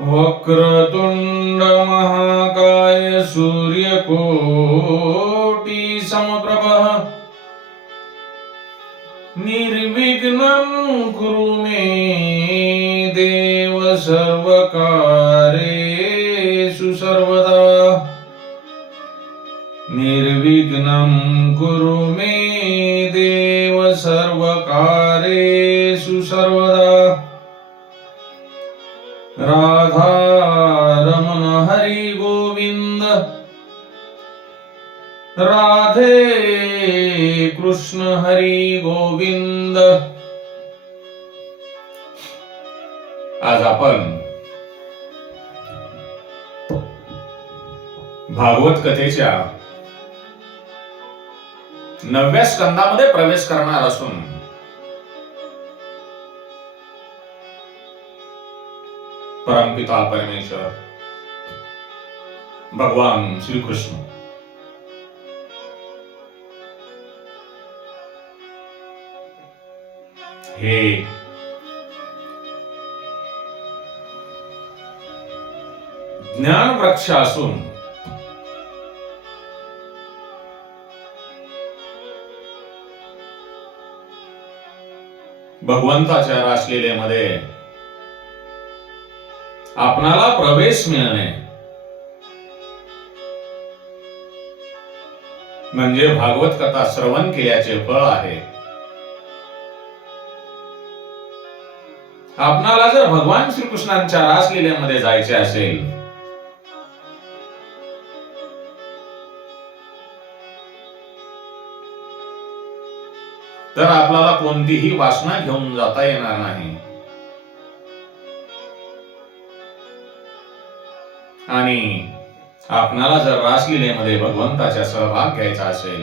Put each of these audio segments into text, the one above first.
वक्रतुंड महाकाय सूर्यकोटि समप्रभः निर्विघ्नं कुरु मे देव सर्वकार्येषु सर्वदा निर्विघ्नं कुरु मे देव सर्वकार्येषु सर्वदा राधा रमण हरि गोविंद राधे कृष्ण हरि गोविंद। आज आपण भागवत कथेच्या 9व्या स्कंदामध्ये प्रवेश करणार असून परमपिता परमेश्वर भगवान श्री कृष्ण हे ज्ञान वृक्ष असून भगवंताच्या रासलीलेमध्ये आपणाला प्रवेश मिळणे म्हणजे भागवत कथा श्रवण केल्याचे फळ आहे। आपणाला जर भगवान श्रीकृष्णांच्या रासलीलेमध्ये जायचे असेल तर आपल्याला कोणतीही वासना घेऊन जाता येणार नाही आणि आपणाला जर रासलीलेमध्ये भगवंताचा सहभाग घ्यायचा असेल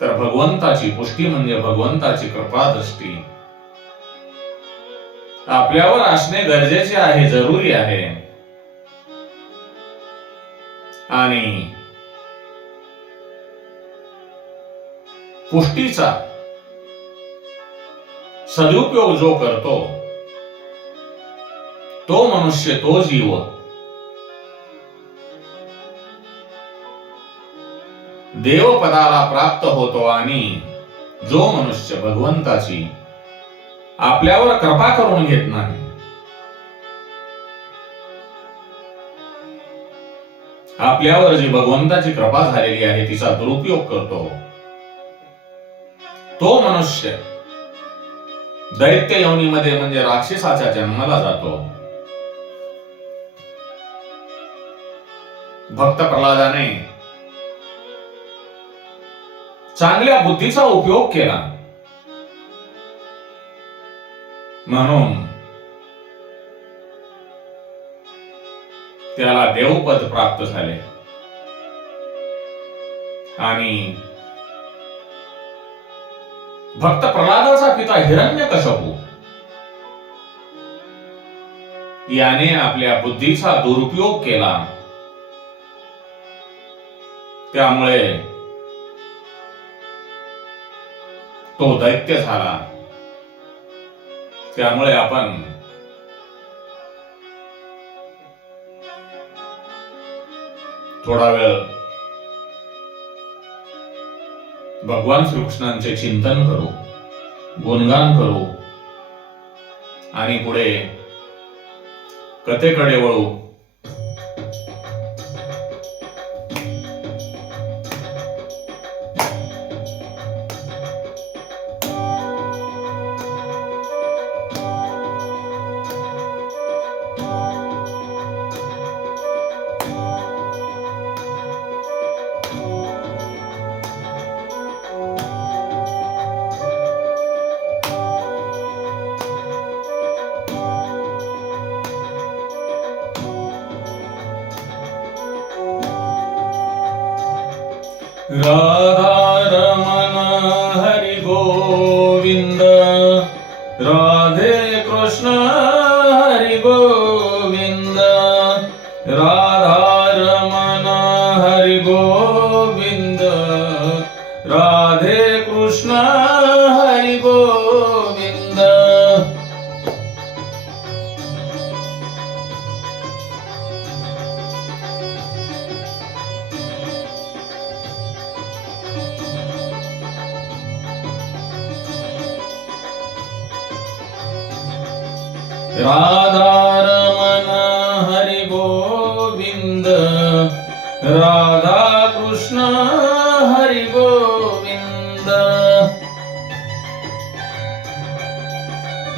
तर भगवंताची पुष्टी म्हणजे भगवंताची कृपा दृष्टी आपल्यावर असणे गरजेचे आहे, जरुरी आहे। आणि पुष्टीचा सदुपयोग जो करतो तो मनुष्य, तो जीव देवपदाला प्राप्त होतो आणि जो मनुष्य भगवंताची आपल्यावर कृपा करून घेत नाही, आपल्यावर जी भगवंताची कृपा झालेली आहे तिचा दुरुपयोग करतो तो मनुष्य दैत्य योनीमध्ये म्हणजे राक्षसाच्या जन्माला जातो। भक्त प्रल्हादाने चांगल्या बुद्धीचा उपयोग केला म्हणून त्याला देवपद प्राप्त झाले आणि भक्त प्रल्हादाचा पिता हिरण्यकश्यपू याने आपल्या बुद्धीचा दुरुपयोग केला, त्यामुळे तो दैत्य झाला। त्यामुळे आपण थोडा वेळ भगवान श्रीकृष्णांचे चिंतन करू, गुणगान करू आणि पुढे कथेकडे वळू। राधा रमण हरि गोविंद राधे कृष्ण हरि गोविंद राधा रमण हरि गोविंद राधे कृष्ण हरि गोविंद। राधारमण हरी गोविंद, राधा कृष्ण हरी गोविंद,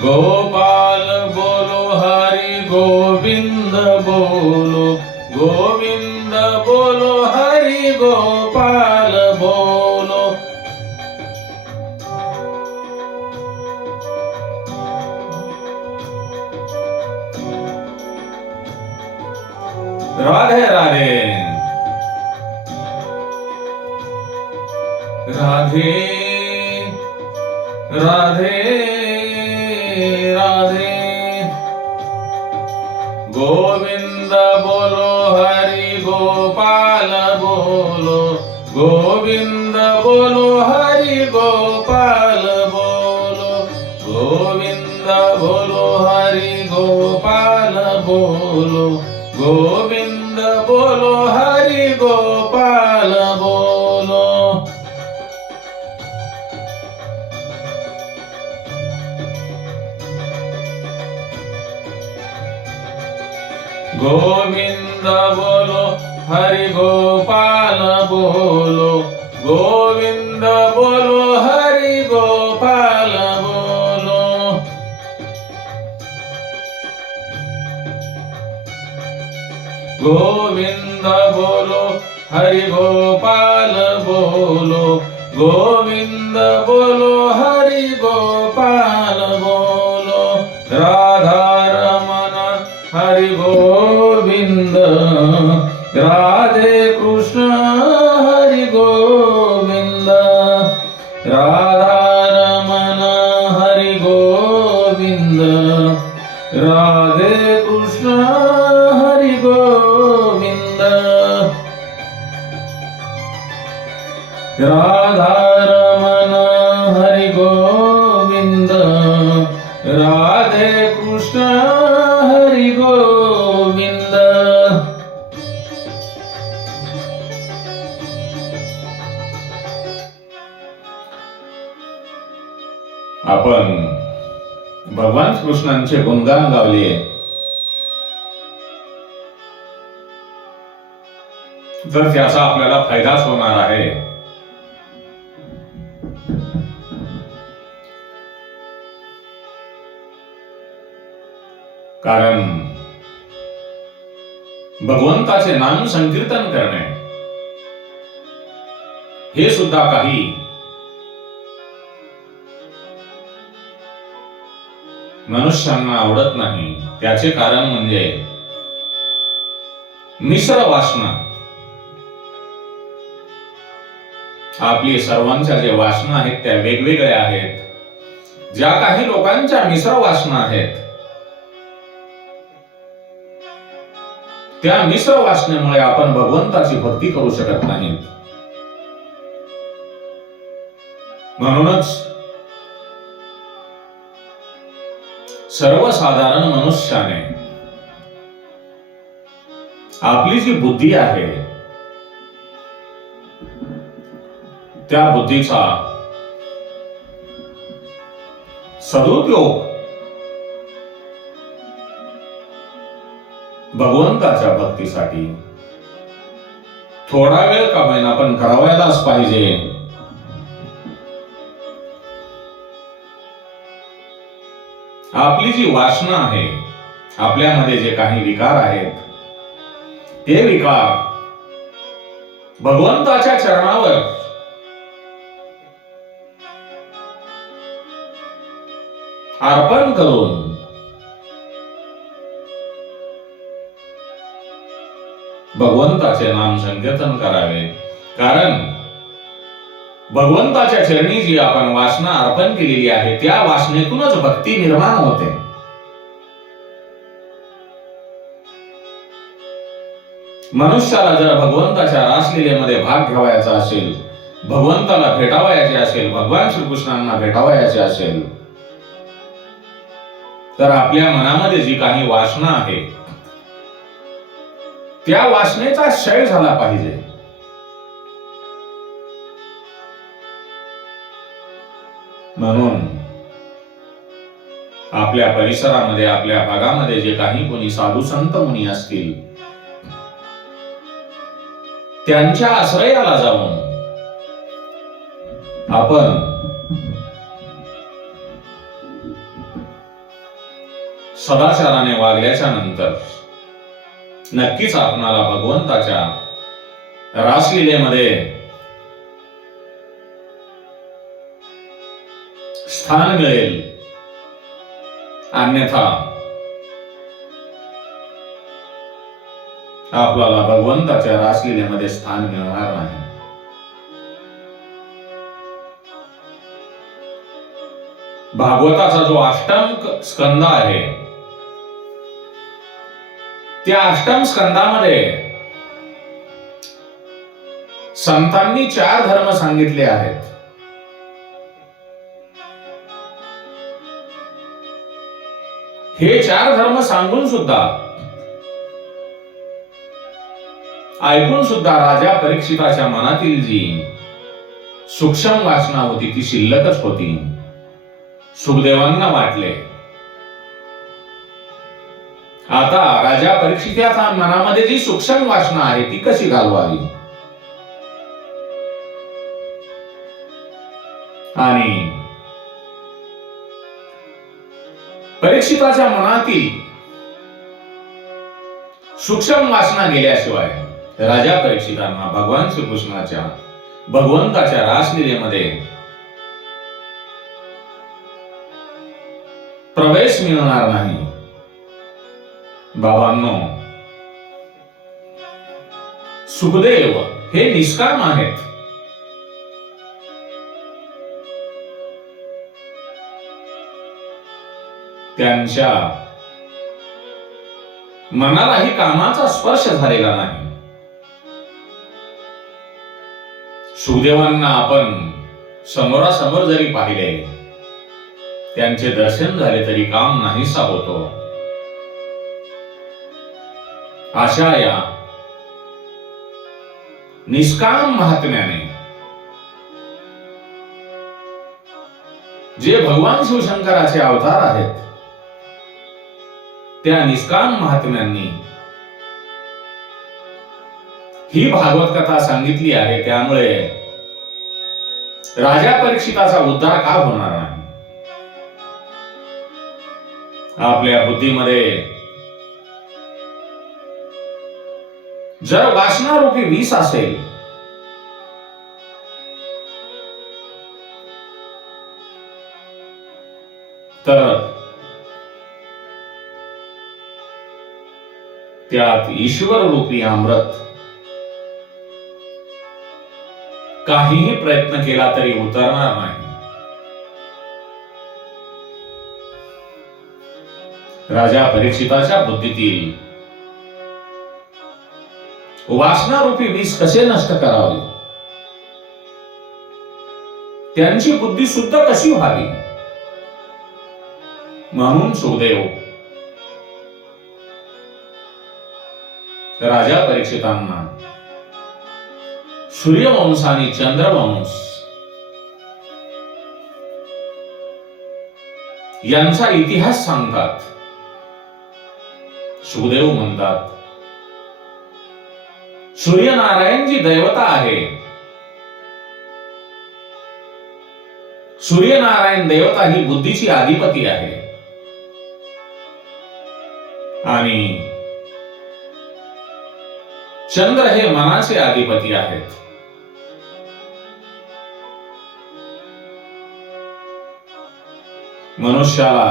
गोपाल बोलो हरि गोविंद बोलो, गोविंद बोलो हरि गोपाल बोलो। राधे राधे राधे राधे राधे, गोविंद बोलो हरि गोपाल बोलो, गोविंद बोलो हरि गोपाल बोलो, गोविंद बोलो हरि गोपाल बोलो, गोविंद बोलो हरि गोपाल बोलो। गोविंद बोलो हरि गोपाल बोलो, गोविंद बोलो हरि गोपाल बोलो, गोविंद बोलो हरि गोपाल बोलो, गोविंद बोलो हरि गोपाल बोलो। राधा रमण हरि गोविंद, राधे कृष्ण हरि गोविंद, राधा रमण हरि गोविंद, राधे कृष्ण हरि गोविंद, राधा रमण हरि गोविंद, राधे कृष्ण हरि गोविंद। आपण भगवान कृष्णांचे गुणगान गावले तर त्याचा आपल्याला फायदाच होणार आहे। कारण भगवंताचे नाम संकीर्तन करणे हे सुद्धा काही मनुष्यांना आवडत नाही। त्याचे कारण म्हणजे मिश्र वासना। आपली सर्वांच्या जे वासना आहेत त्या वेगवेगळ्या आहेत। ज्या काही लोकांच्या मिश्र वासना आहेत त्या मिश्र वासनेमुळे आपण भगवंताची भक्ती करू शकत नाही। म्हणूनच सर्वसाधारण मनुष्याने आपली जी बुद्धी आहे त्या बुद्धीचा सदुपयोग भगवंताच्या भक्तीसाठी थोडा वेळ का होईना पण करावयालाच पाहिजे। आपली जी वासना आहे, आपल्यामध्ये जे काही विकार आहेत ते विकार भगवंताच्या चरणावर अर्पण करून भगवंताचे नाम संकीर्तन करावे। कारण भगवंताच्या चरणी जी आपण वासना अर्पण केलेली आहे त्या वासनेतूनच भक्ती निर्माण होते। मनुष्याला जर भगवंताच्या रासलीलेमध्ये भाग घ्यावायचा असेल, भगवंताला भेटावयाचे असेल, भगवान श्रीकृष्णांना भेटावयाचे असेल तर आपल्या मनामध्ये जी काही वासना आहे त्या वासनेचा क्षय झाला पाहिजे। म्हणून आपल्या परिसरामध्ये, आपल्या भागामध्ये जे काही कोणी साधू संत मुनी असतील, त्यांच्या आश्रयाला जाऊन आपण सदाचाराने वागल्याच्या नंतर नक्कीच आपणाला भगवंताच्या रासलीलेमध्ये स्थान मिळेल, अन्यथा आपल्याला भगवंताच्या रासलीलेमध्ये स्थान मिळणार नाही. भागवताचा जो अष्टम स्कंद आहे, त्या अष्टम स्कंदामध्ये संतांनी 4 धर्म सांगितले आहेत. हे 4 धर्म सांगून सुद्धा, ऐकून सुद्धा राजा परीक्षिताच्या मनातील जी सूक्ष्म वासना होती ती शिल्लकच होती. सुखदेवांना वाटले, आता राजा परीक्षिताच्या मनामध्ये जी सूक्ष्म वासना आहे ती कशी घालवावी. आणि परीक्षिताच्या मनातील सूक्ष्म वासना गेल्याशिवाय राजा परीक्षितांना भगवान श्रीकृष्णाच्या, भगवंताच्या रासलीलेमध्ये प्रवेश मिळणार नाही. बाबांनो, सुखदेव हे निष्काम आहेत. त्यांच्या मनालाही कामाचा स्पर्श झालेला नाही. सुखदेवांना आपण समोरासमोर जरी पाहिले, त्यांचे दर्शन झाले तरी काम नाहीसा होतो. अशा या निष्काम महात्म्याने जे भगवान शिवशंकराचे अवतार आहेत, त्या निष्काम महात्म्यांनी ही भागवत कथा सांगितली आहे. त्यामुळे राजा परीक्षिताचा उद्धार का होणार नाही. आपल्या बुद्धीमध्ये जर वासनारूपी विष असेल, तर त्यात ईश्वर रूपी अमृत काहीही प्रयत्न केला तरी उतरणार नाही. राजा परीक्षिताच्या बुद्धीतील वासनारूपी विष कसे नष्ट करावे, त्यांची बुद्धी शुद्ध कशी व्हावी, म्हणून सुखदेव राजा परीक्षितांना सूर्यवंश आणि चंद्रवंश यांचा इतिहास सांगतात. सुखदेव म्हणतात, सूर्यनारायण जी दैवता आहे, सूर्यनारायण देवता ही बुद्धीची अधिपती आहे आणि चंद्र हे मनाचे अधिपती आहेत. मनुष्याला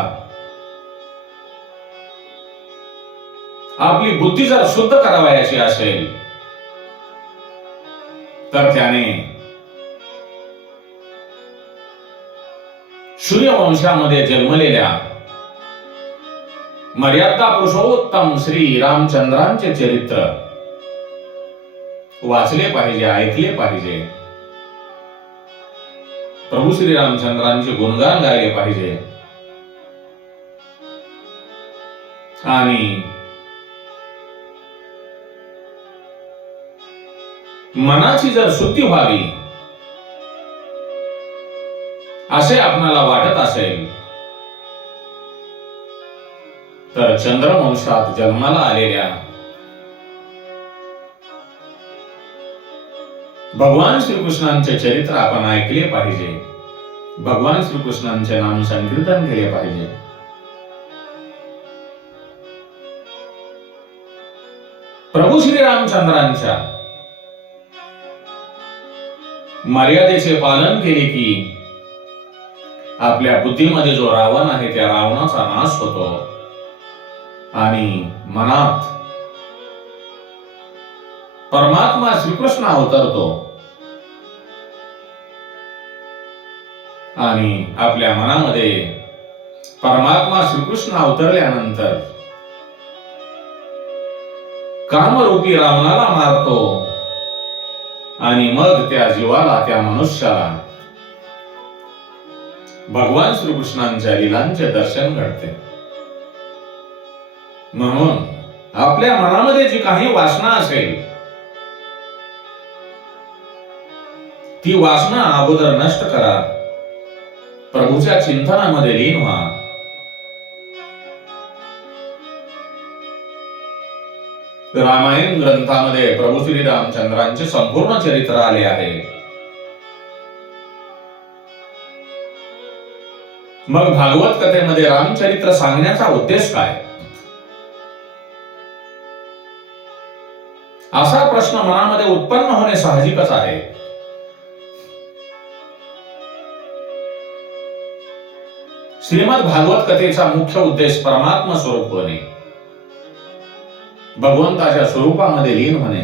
आपली बुद्धी जर शुद्ध करावयाची असेल तर त्याने सूर्यवंशामध्ये जन्मलेल्या मर्यादा पुरुषोत्तम श्री रामचंद्रांचे चरित्र वाचले पाहिजे, ऐकले पाहिजे. प्रभू श्री रामचंद्रांचे गुणगान गायले पाहिजे. आणि मनाची जर शुद्धी व्हावी असे आपणाला वाटत असेल तर चंद्रवंशात जन्माला आलेल्या भगवान श्रीकृष्णांचे चरित्र आपण ऐकले पाहिजे. भगवान श्रीकृष्णांचे नाम संकीर्तन केले पाहिजे. प्रभू श्री रामचंद्रांच्या मर्यादेचे पालन केले की आपल्या बुद्धीमध्ये जो रावण आहे त्या रावणाचा नाश होतो आणि मनात परमात्मा श्रीकृष्ण अवतरतो आणि आपल्या मनामध्ये परमात्मा श्रीकृष्ण अवतरल्यानंतर कामरूपी रावणाला मारतो आणि मग त्या जीवाला, त्या मनुष्याला भगवान श्रीकृष्णांच्या लीलांचे दर्शन घडते. म्हणून आपल्या मनामध्ये जी काही वासना असेल ती वासना अगोदर नष्ट करा. प्रभूच्या चिंतनामध्ये लीन व्हा. रामायण ग्रंथामध्ये प्रभू श्री रामचंद्रांचे संपूर्ण चरित्र आले आहे. मग भागवत कथेमध्ये रामचरित्र सांगण्याचा उद्देश काय, असा प्रश्न मनामध्ये उत्पन्न होणे साहजिकच आहे. श्रीमद भागवत कथेचा मुख्य उद्देश परमात्मा स्वरूप होणे, भगवंताच्या स्वरूपामध्ये लीन होणे,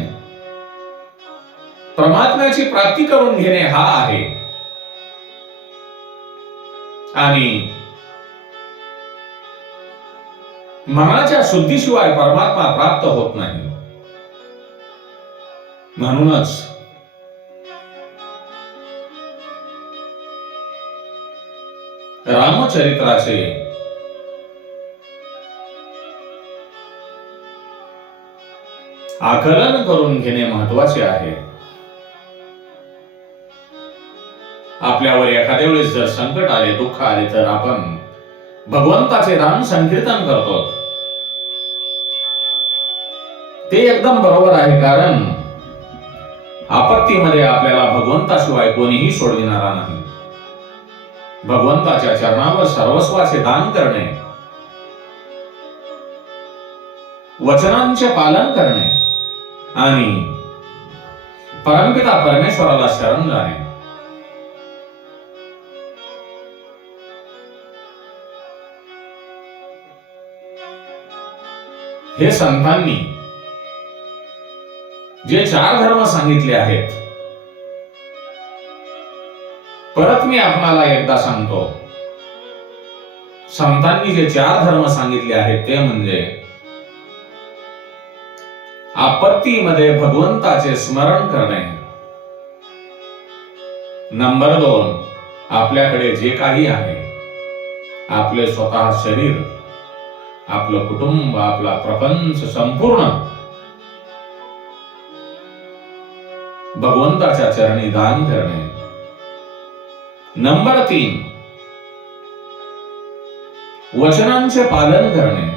परमात्म्याची प्राप्ती करून घेणे हा आहे. आणि मनाच्या शुद्धीशिवाय परमात्मा प्राप्त होत नाही. म्हणूनच रामचरित्राचे आकलन करून घेणे महत्वाचे आहे. आपल्यावर एखाद्या वेळेस जर संकट आले, दुःख आले, तर आपण भगवंताचे नाम संकीर्तन करतो. ते एकदम बरोबर आहे, कारण आपत्तीमध्ये आपल्याला भगवंताशिवाय कोणीही सोडविणारा नाही. भगवंताच्या चरणावर सर्वस्वाचे दान करणे, वचनांचे पालन करणे आणि परमपिता परमेश्वराला शरण जाणे, हे संतांनी जे 4 धर्म सांगितले आहेत. परत मी आपणाला एकदा सांगतो, संतांनी जे 4 धर्म सांगितले आहेत ते म्हणजे आपत्तीमध्ये भगवंताचे स्मरण करणे. नंबर 2, आपल्याकडे जे काही आहे, आपले स्वतः शरीर, आपलं कुटुंब, आपला प्रपंच संपूर्ण भगवंताच्या चरणी दान करणे. नंबर 3, वचनांचे पालन करणे.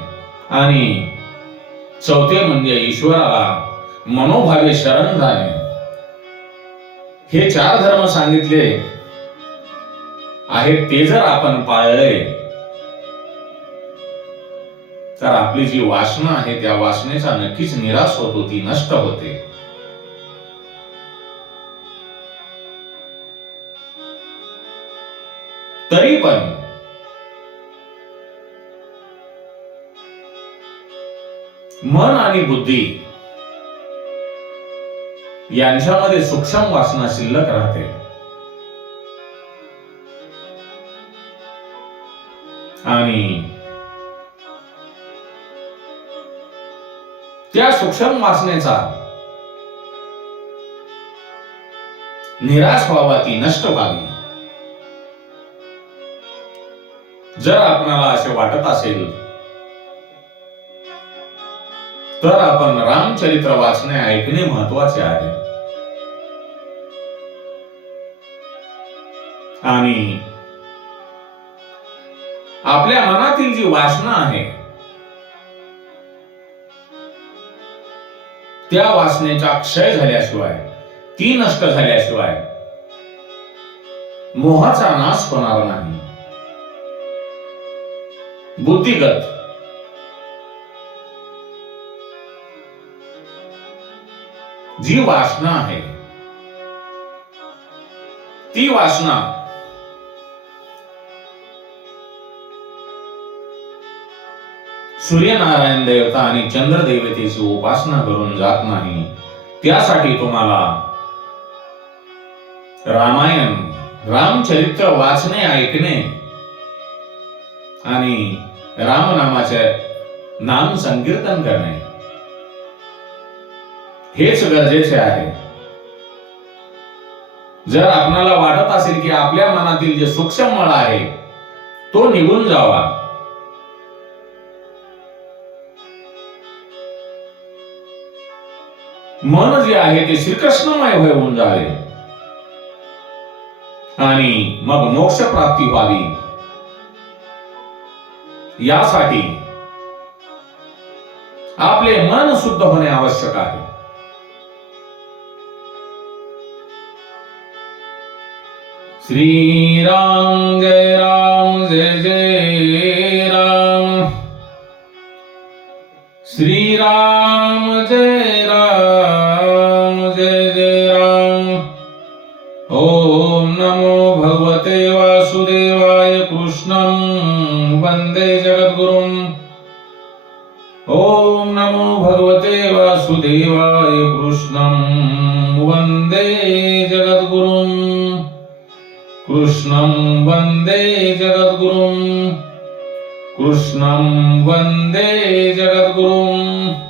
आणि चौथे म्हणजे ईश्वराला मनोभावे शरण जाणे. हे 4 धर्म सांगितले आहेत, ते जर आपण पाळले तर आपली जी वासना आहे त्या वासनेचा नक्कीच निराश होतो, ती नष्ट होते. तरी पण मन आणि बुद्धी यांच्यामध्ये सूक्ष्म वासना शिल्लक राहते. आणि त्या सूक्ष्म वासनेचा निराश व्हावा, ती नष्ट व्हावी. जर आपणाला असे वाटत असेल तर आपण रामचरित्र वाचणे, ऐकणे महत्वाचे आहे. आणि आपल्या मनातील जी वासना आहे त्या वासनेचा क्षय झाल्याशिवाय, ती नष्ट झाल्याशिवाय मोहाचा नाश होणार नाही. बुद्धिगत जी वासना आहे, ती वासना सूर्यनारायण देवता आणि चंद्र देवतेची उपासना करून जात नाही. त्यासाठी तुम्हाला रामायण, रामचरित्र वाचणे, ऐकणे आणि रामनामाचे नाम संकीर्तन करणे हेच गरजेचे आहे. जर आपणाला वाटत असेल की आपल्या मनातील जे सूक्ष्म मळ आहे तो निघून जावा, मन जे आहे ते श्रीकृष्णमय होऊन जावे आणि मग मोक्ष प्राप्ती व्हावी, यासाठी आपले मन शुद्ध होणे आवश्यक आहे. श्री राम जय राम जय जय राम. श्री राम जय राम जय जय राम. ओम नमो भगवते वासुदेवाय. कृष्णं वंदे जगद्गुरुं. ओम नमो भगवते वासुदेवाय. कृष्णं वंदे जगद्गुरुं. कृष्णं वंदे जगद्गुरुं. कृष्णं वंदे जगद्गुरुं.